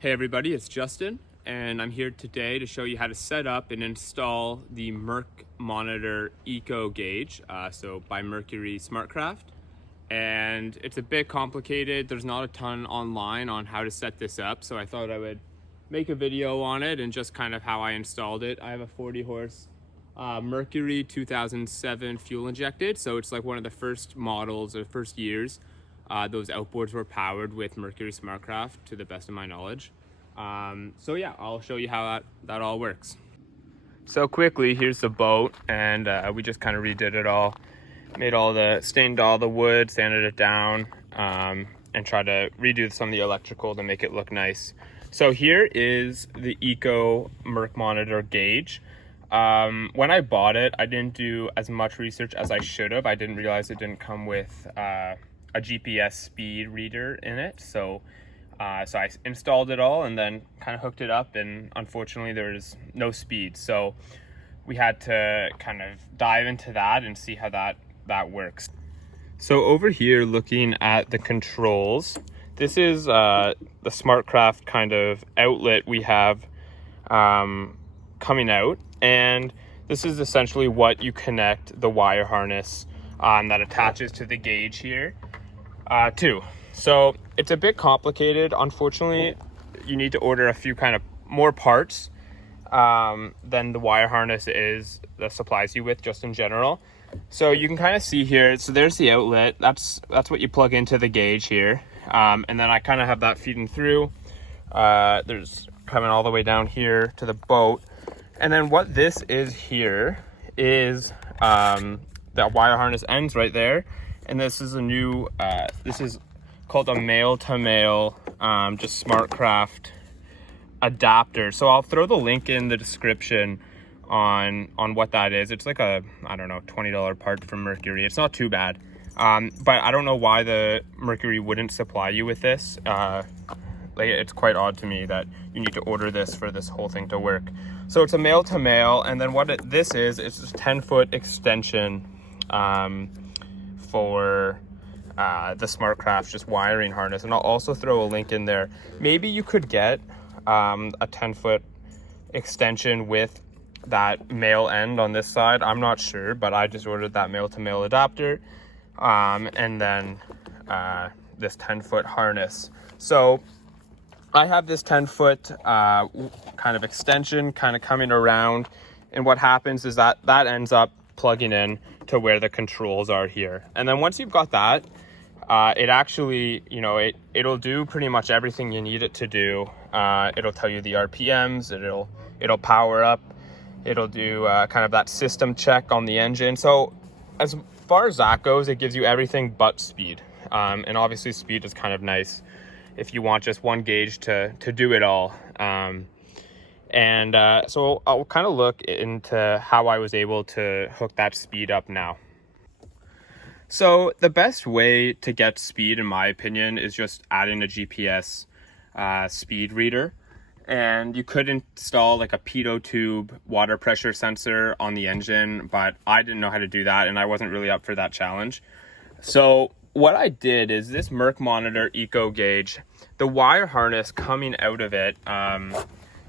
Hey everybody, it's Justin, and I'm here today to show you how to set up and install the MercMonitor Eco Gauge, by Mercury SmartCraft. And it's a bit complicated. There's not a ton online on how to set this up, so I thought I would make a video on it and just kind of how I installed it. I have a 40 horse Mercury 2007 fuel injected, so it's like one of the first models or first years those outboards were powered with Mercury SmartCraft, to the best of my knowledge. So yeah, I'll show you how that all works. So quickly, here's the boat, and we just kind of redid it all. Stained all the wood, sanded it down, and tried to redo some of the electrical to make it look nice. So here is the Eco MercMonitor gauge. When I bought it, I didn't do as much research as I should have. I didn't realize it didn't come with a GPS speed reader in it. So I installed it all and then kind of hooked it up, and unfortunately there was no speed. So we had to kind of dive into that and see how that works. So over here, looking at the controls, this is the SmartCraft kind of outlet we have coming out, and this is essentially what you connect the wire harness that attaches to the gauge here to. So it's a bit complicated. Unfortunately, you need to order a few kind of more parts than the wire harness that supplies you with just in general. So you can kind of see here, so there's the outlet. That's what you plug into the gauge here. And then I kind of have that feeding through. There's coming all the way down here to the boat. And then what this is here is that wire harness ends right there. And this is a new, this is called a male-to-male just SmartCraft adapter. So I'll throw the link in the description on what that is. It's like a, I don't know, $20 part from Mercury. It's not too bad. But I don't know why the Mercury wouldn't supply you with this. It's quite odd to me that you need to order this for this whole thing to work. So it's a male-to-male, and then this is, it's a 10-foot extension for the SmartCraft just wiring harness. And I'll also throw a link in there. Maybe you could get a 10-foot extension with that male end on this side. I'm not sure, but I just ordered that male-to-male adapter and then this 10-foot harness. So I have this 10-foot kind of extension kind of coming around, and what happens is that ends up plugging in to where the controls are here. And then once you've got that, it actually, it'll do pretty much everything you need it to do. It'll tell you the RPMs, it'll power up, it'll do kind of that system check on the engine. So as far as that goes, it gives you everything but speed. And obviously speed is kind of nice if you want just one gauge to do it all. So I'll kind of look into how I was able to hook that speed up now. So the best way to get speed, in my opinion, is just adding a GPS speed reader. And you could install like a pitot tube water pressure sensor on the engine, but I didn't know how to do that, and I wasn't really up for that challenge. So what I did is this MercMonitor Eco Gauge, the wire harness coming out of it,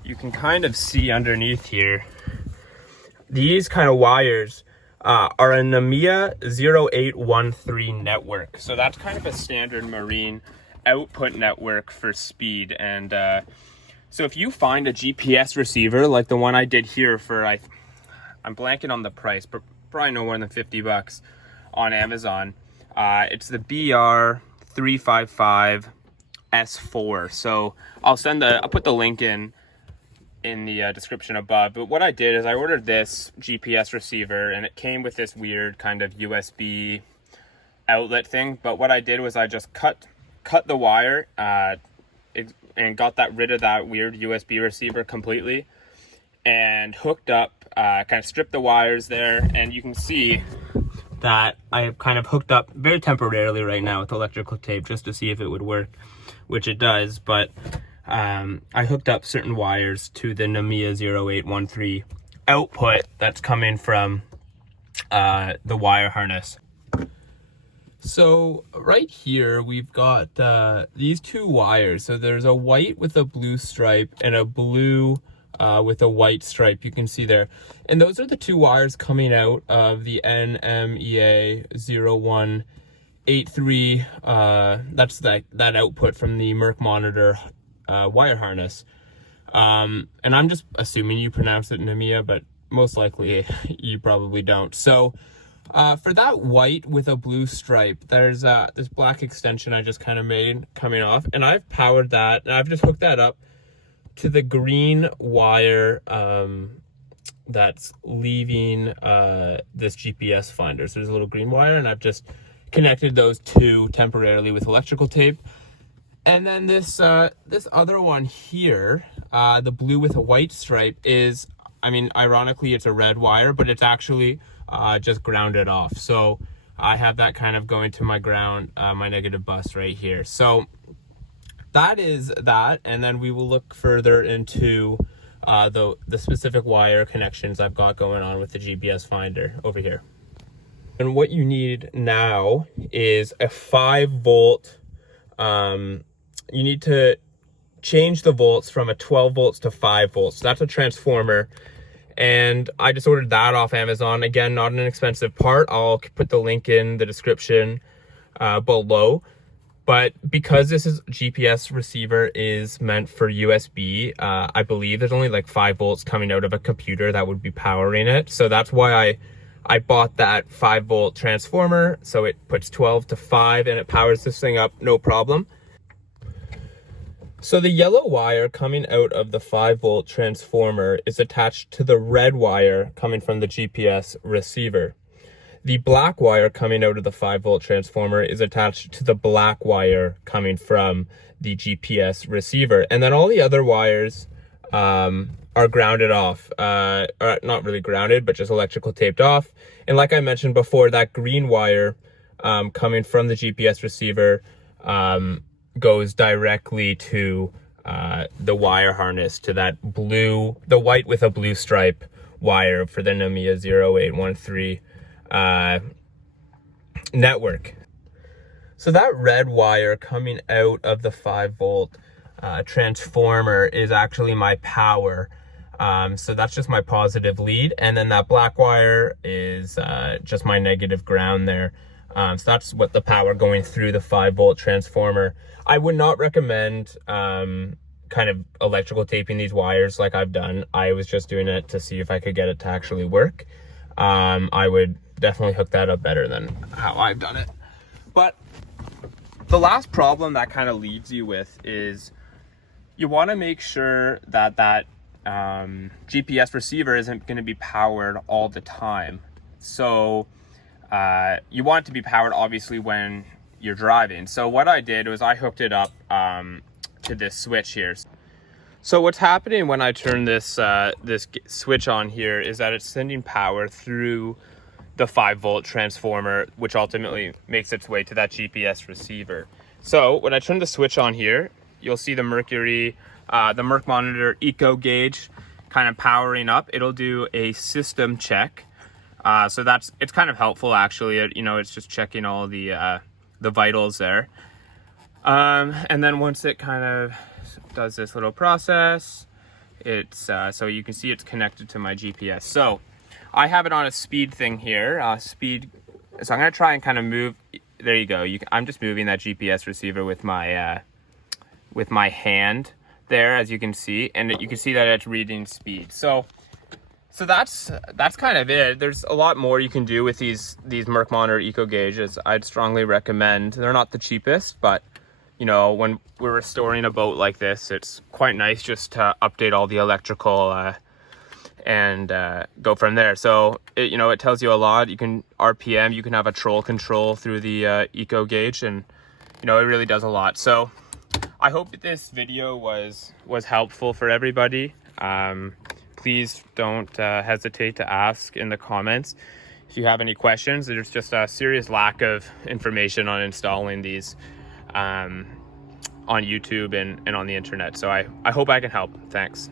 you can kind of see underneath here, these kind of wires are a NMEA 0813 network. So that's kind of a standard marine output network for speed. And so if you find a GPS receiver like the one I did here for, I'm blanking on the price, but probably no more than $50 on Amazon. It's the BR355S4. So I'll put the link in the description above. But what I did is I ordered this GPS receiver, and it came with this weird kind of USB outlet thing. But what I did was I just cut the wire and got rid of that weird USB receiver completely, and hooked up, kind of stripped the wires there, and you can see that I have kind of hooked up very temporarily right now with electrical tape just to see if it would work, which it does. But I hooked up certain wires to the NMEA 0813 output that's coming from the wire harness. So right here we've got these two wires. So there's a white with a blue stripe and a blue with a white stripe, you can see there. And those are the two wires coming out of the NMEA 0183. That's that output from the MercMonitor wire harness. And I'm just assuming you pronounce it NMEA, but most likely you probably don't. So for that white with a blue stripe, there's this black extension I just kind of made coming off, and I've powered that, and I've just hooked that up to the green wire that's leaving this GPS finder. So there's a little green wire, and I've just connected those two temporarily with electrical tape. And then this other one here, the blue with a white stripe, is, I mean, ironically it's a red wire, but it's actually just grounded off. So I have that kind of going to my ground, my negative bus right here. So that is that, and then we will look further into the specific wire connections I've got going on with the GPS finder over here. And what you need now is a 5-volt. You need to change the volts from a 12 volts to 5 volts. So that's a transformer, and I just ordered that off Amazon. Again, not an expensive part. I'll put the link in the description below. But because this is GPS receiver is meant for USB, I believe there's only like 5 volts coming out of a computer that would be powering it. So that's why I bought that 5-volt transformer. So it puts 12 to 5 and it powers this thing up, no problem. So the yellow wire coming out of the 5-volt transformer is attached to the red wire coming from the GPS receiver. The black wire coming out of the 5-volt transformer is attached to the black wire coming from the GPS receiver. And then all the other wires are grounded off, or not really grounded, but just electrical taped off. And like I mentioned before, that green wire coming from the GPS receiver goes directly to the wire harness, to that blue, the white with a blue stripe wire for the NMEA 0813 network. So that red wire coming out of the 5-volt transformer is actually my power. So that's just my positive lead, and then that black wire is just my negative ground there. So that's what the power going through the 5-volt transformer. I would not recommend kind of electrical taping these wires like I've done. I was just doing it to see if I could get it to actually work. I would definitely hook that up better than how I've done it. But the last problem that kind of leaves you with is you want to make sure that that GPS receiver isn't going to be powered all the time. So you want it to be powered obviously when you're driving. So what I did was I hooked it up to this switch here. So what's happening when I turn this this switch on here is that it's sending power through the 5-volt transformer, which ultimately makes its way to that GPS receiver. So when I turn the switch on here, you'll see the Mercury, the MercMonitor Eco gauge kind of powering up. It'll do a system check. So it's kind of helpful actually. It's just checking all the vitals there. And then once it kind of does this little process, it's so you can see it's connected to my GPS. So I have it on a speed thing here, speed. So I'm gonna try and kind of move. There you go. I'm just moving that GPS receiver with my hand there, as you can see, and you can see that it's reading speed. So that's kind of it. There's a lot more you can do with these MercMonitor Eco gauges. I'd strongly recommend. They're not the cheapest, but when we're restoring a boat like this, it's quite nice just to update all the electrical and go from there. So it tells you a lot. You can RPM, you can have a troll control through the Eco gauge, and it really does a lot. So I hope that this video was helpful for everybody. Please don't hesitate to ask in the comments if you have any questions. There's just a serious lack of information on installing these on YouTube and on the internet. So I hope I can help. Thanks.